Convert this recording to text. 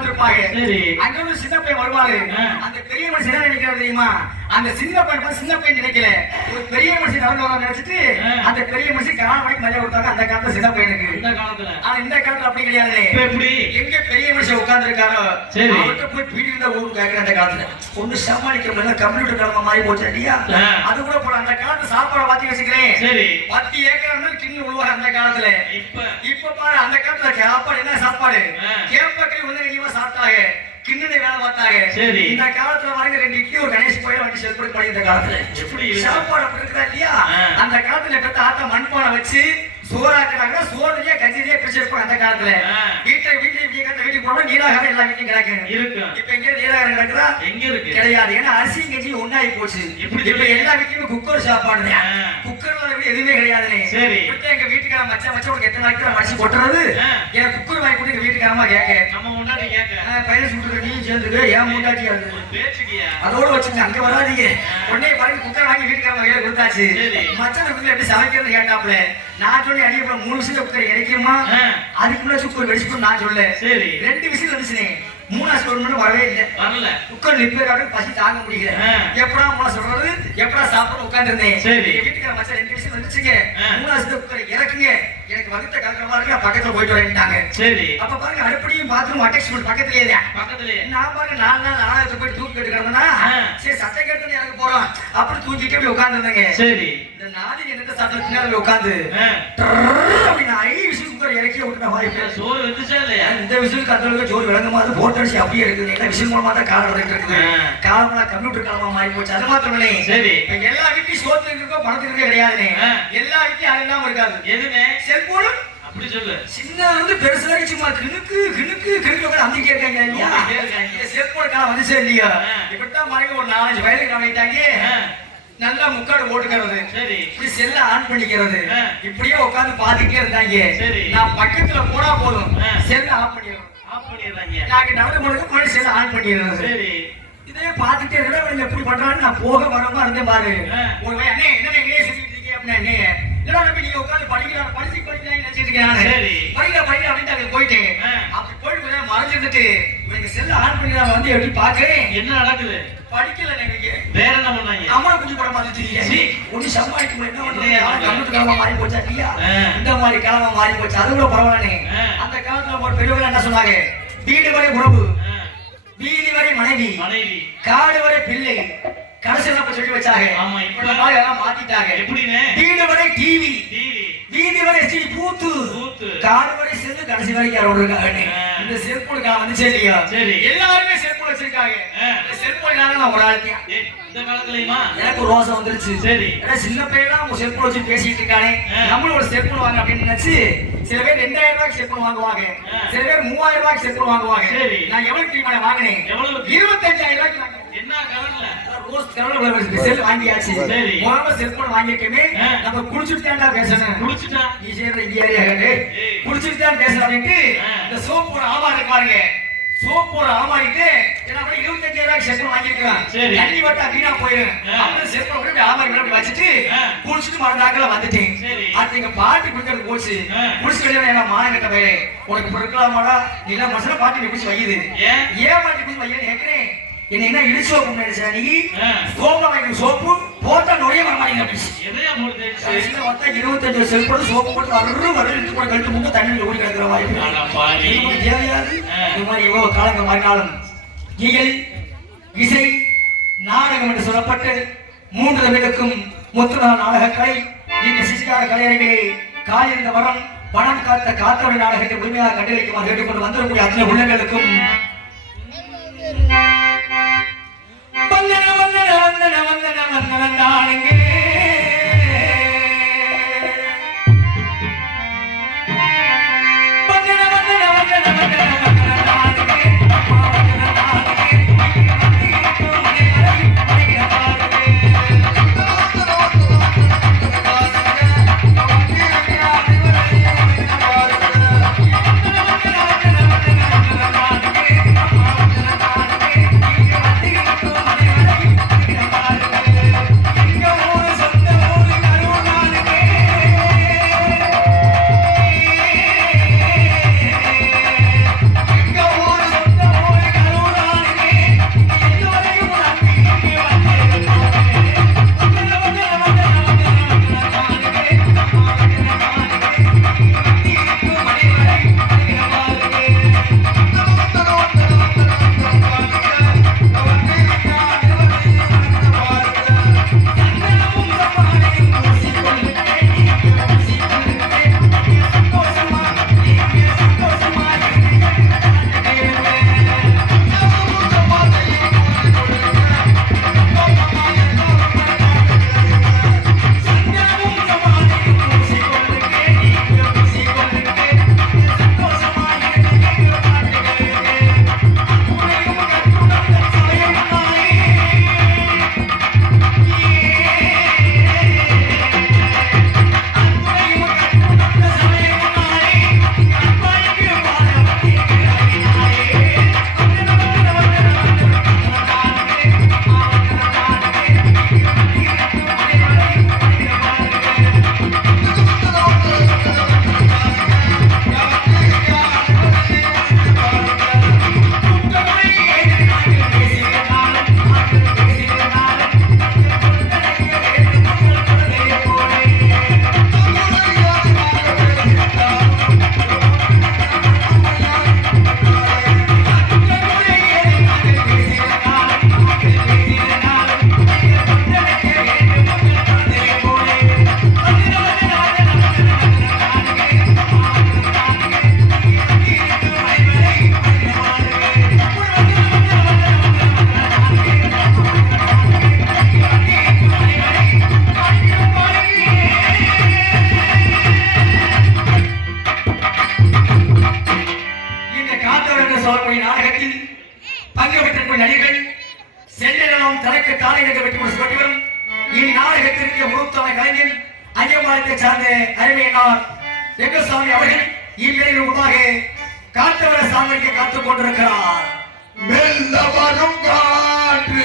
உட்கார்ந்துருப்பாங்க. அங்க ஒரு சின்ன பையன் வருவாரு. அந்த பெரிய மனுஷன் என்ன நினைக்கிறாரு தெரியுமா? அந்த சின்ன பையன் நினைக்கல, ஒரு பெரிய மனுஷன் நடந்து வர நினைச்சிட்டு அந்த பெரிய மனுஷன் கால மணிக்கு மரியாதை கொடுத்தாங்க அந்த காலத்துல சின்ன பையனுக்கு. ஆனா இந்த காலத்துல அப்படி கிடையாது. எங்க பெரிய மனுஷன் உட்கார்ந்து இருக்காரோ அவர்கிட்ட போய் பீடி இருந்தா ஊருக்கு கேட்கிற அந்த காலத்துல ஒண்ணு சமாளிக்க முடியல. கம்ப்யூட்டர் கிழமை மாறி போச்சு இல்லையா? அது கூட போல அந்த காலத்துல சாப்பாடு மாத்தி வச்சுக்கிறேன். 10 ஏக்கர் கிண்ணு உழுவாங்க அந்த காலத்துல. இப்ப பாரு அந்த காலத்துல சாப்பாடு என்ன சாப்பாடு? கேப்பக்கறி உள்ள சாப்பிட்டாங்க, கிண்ணனை வேலை பார்த்தாங்க. இந்த காலத்துல வாங்க 2 இட்லி ஒரு கணேஷ் கோயில் வண்டி செல்படி பண்ணி இந்த காலத்துல சாப்பாடு அப்படி இருக்குதா இல்லையா? அந்த காலத்துல பெற்ற ஆத்த மண்பானை வச்சு சோறாக்குறாங்க. சோறுலயே கஞ்சிலேயே பிடிச்சிருப்பாங்க அந்த காலத்துல. வீட்டுக்கு போனா நீராகாரம் எல்லா வீட்லயும் கிடக்கு. இப்ப எங்க நீராகாரம் கிடக்குதா? எங்க இருக்கு? கிடையாது. ஏன்னா அரிசி கஞ்சி ஒன்னாயி போச்சு. இப்ப எல்லா வீட்லயுமே குக்கர் சாப்பாடு. குக்கர்ல எதுவுமே கிடையாது. எங்க வீட்டுக்கார மச்சா உனக்கு எத்தனை நாளைக்கு அரிசி கொட்டுறது? எனக்கு குக்கர் வாங்கி கொடுத்து எங்க வீட்டுக்காரமா கேட்க பையனை சுட்டு நீ சேர்ந்துக்க ஏன் மூண்டாட்டியா அதோட வச்சுங்க அங்க வராதீங்க. உடனே பாருங்க குக்கர் வாங்கி வீட்டுக்காரமா கையில கொடுத்தாச்சு. மச்சனை குக்கர் எப்படி சமைக்கிறது கேட்டாப்புல நான் சொல்லி அடிய 3 விசில் குக்கர் இறக்கிருமா? அதுக்கு முன்னாடி குக்கர் வெடிச்சு நான் சொல்ல 2 விசில் வந்துச்சுனே. 3ஆவது சொல்றது வரவே இல்லை. குக்கர் ரிப்பேர் பசி தாங்க முடியல. எப்படா 3 சொல்றது எப்படா சாப்பிட உட்கார்ந்து இருந்தேன். வீட்டுக்கார மச்சா 2 விசில் வந்துச்சுங்க. 3ஆவது குக்கரை இறக்குங்க, எனக்கு வகுத்த கலக்கமா இருக்கு, பக்கத்துல போயிட்டு வரேன்ட்டாங்க. அப்ப பாருங்க அடுப்படியும் பாத்ரூம் அட்டாச்மெண்ட் பக்கத்துலயே நான் பாருங்க 4 நாள் 4வது போய் தூக்கி கிடந்தா சரி சட்டை கேட்டு இறங்க போறோம் அப்படி தூக்கிட்டே போய் உட்கார்ந்துருந்தேங்க. இந்த நாதி என்னத்த சட்டத்தினால உட்கார்ந்து அப்படின்னு 5 விசில் குக்கர் இறக்கி விட்டு வாய்ப்பு சோறு வந்துச்சா இல்லையா? இந்த விசிலுக்கு அந்த அளவுக்கு சோறு விளங்க மாதிரி போட்டடிச்சு அப்படியே இருக்குது. ஏன்னா விசில் மூலமா தான் காலம் இருக்குது. காலமெல்லாம் கம்ப்யூட்டர் காலமா மாறி போச்சு. அது மாத்திரம் இல்லை, எல்லா வீட்லயும் சோத்துல இருக்கோ பணத்துக்கு கிடையாது. எல்லா வீட்லயும் அது இல்லாம இருக்காது. எதுவுமே செல்போனும் அப்படி சொல்லு. சின்ன வந்து பெருசா சும்மா கிணுக்கு அந்திக்கே இருக்காங்க இல்லையா? செல்போன் காலம் வந்துச்சே இல்லையா? இப்படித்தான் மாதிரி ஒரு 4-5 வயலுக்கு அமைத்தாங்க. நல்லா முக்காடு போட்டுக்கிறது, இப்படி செல்ல ஆன் பண்ணிக்கிறது, இப்படியே உட்காந்து பாத்துட்டே இருந்தாங்க. நான் பக்கத்துல போனா போதும் செல்ல ஆஃப் பண்ணிடுறேன். நாங்க நடந்து போனதுக்கு முன்னாடி செல்ல ஆன் பண்ணிடுறது. இதே பாத்துட்டே இருந்தா எப்படி பண்றான்னு நான் போக வரமா இருந்தேன் பாரு. ஒரு என்ன என்ன சொல்லிட்டு இருக்கீங்க அப்படின்னா நீங்க உட்காந்து படிக்கலாம் படிக்கலாம் நினைச்சிட்டு இருக்கேன். படிக்க அப்படின்னு அங்க போயிட்டேன். அப்படி போயிட்டு மறைஞ்சிருந்துட்டு செல்ல ஆன் பண்ணி நான் வந்து எப்படி பாக்குறேன் என்ன நடக்குது. படிக்கல நீங்க வேற என்ன பண்ணாங்க? அம்மா குஞ்சு படம் பார்த்துட்டு ஒண்ணு சம்பாதிக்க முடியும். கிழமை மாறி போச்சா இல்லையா? இந்த மாதிரி கிழமை மாறி போச்சு. அது கூட பரவாயில்ல. அந்த காலத்துல ஒரு பெரியவங்க என்ன சொன்னாங்க? வீடு வரை உறவு, வீதி வரை மனைவி, காடு வரை பிள்ளை, கடைசியில் சொல்லி வச்சாங்க. மாத்திட்டாங்க. வீடு வரை டிவி, வீதி வரை பூத்து, காடு வரை செல்லு, கடைசி வரைக்கும் யாரோட இருக்காங்க. இந்த செல்போனுக்காக வந்துச்சே இல்லையா? எல்லாருமே செல்போன் வச்சிருக்காங்க. செல்போனால நான் ஒரு ஆளுக்கு இந்த காலத்துலயுமா எனக்கு ஒரு ரோசம் வந்துருச்சு. ஏன்னா சின்ன பையெல்லாம் உங்க செல்போன் வச்சு பேசிட்டு இருக்கானே, நம்மளும் ஒரு செல்போன் வாங்க அப்படின்னு நினைச்சு சில பேர் 2000 ரூபாய்க்கு செல்போன் வாங்குவாங்க, சில பேர் 3000 ரூபாய்க்கு செல்போன் வாங்குவாங்க. நான் எவ்வளவு தெரியுமா வாங்கினேன்? 25000 ரூபாய்க்கு வாங்கினேன். என்ன கலர்ல? ரோஸ் கலர்ல செல் வாங்கியாச்சு. முதல்ல செல்போன் வாங்கிட்டோமே, நம்ம குளிச்சுட்டு தான்டா பேசணும். குளிச்சுட்டா நீ சேர்ந்த ஏரியா குளிச்சுட்டு தான் பேசணும் அப்படின்ட்டு இந்த சோப்பு ஒரு ஆமா இருக்கு பாருங்க. சோப்பு ஒரு ஆமாரிட்டு என்ன 25000 ரூபாய்க்கு செல்போன் வாங்கிருக்கான். தண்ணி வட்டா வீணா போயிடும். அப்புறம் செல்போன் கூட ஆமாரி மேல வச்சுட்டு குளிச்சுட்டு மறந்தாக்கல வந்துட்டேன். அது எங்க பாட்டி குடிக்கிறது போச்சு. குளிச்சு வெளியே என்ன மானங்கட்ட பையன் உனக்கு பொறுக்கலாமாடா? நீ எல்லாம் மசல பாட்டி குடிச்சு வையுது. ஏன் பாட்டி குடிச்சு வையன்னு கேட்கிறேன். என்ன என்ன இடிச்சு வைக்க முடியாது. நீ சோப்பு வாங்கி சோப்பு போட்டா நுழைய வர மாட்டீங்க. 25 செல்போன் சோப்பு போட்டு வருது கூட கழுத்து முங்க தண்ணியில் ஓடி கிடக்கிற வாய்ப்பு தேவையாது. இது மாதிரி எவ்வளவு காலங்கள் மாறினாலும் இயல் இசை நாடகம் என்று சொல்லப்பட்டு 3 தமிழுக்கும் முத்துநல நாடகக்கலை இந்த சிசிகார கலையரங்கிலே காலிருந்த வரம் பணம் காத்த காத்தவரை நாடகத்தை உரிமையாக கண்டுபிடிக்குமாறு கேட்டுக்கொண்டு வந்திருக்கூடிய அத்தனை உள்ளங்களுக்கும் என்று சொல்லக்கூடிய நாடகத்தில் பங்கு பெற்றிருக்கும் நடிகர்கள் சென்னையிலும் தனக்கு தானே வெற்றி சொல்லி வரும் இந்நாடகத்திற்கு மூத்தமை கலைஞர் ஐயம்பாளையத்தை சார்ந்த அருமையினார் ரெங்கசாமி அவர்கள் இந்நிலையில் உருவாக காத்தவர சாமரிக்க காத்துக் கொண்டிருக்கிறார். மெல்ல வரும் காற்று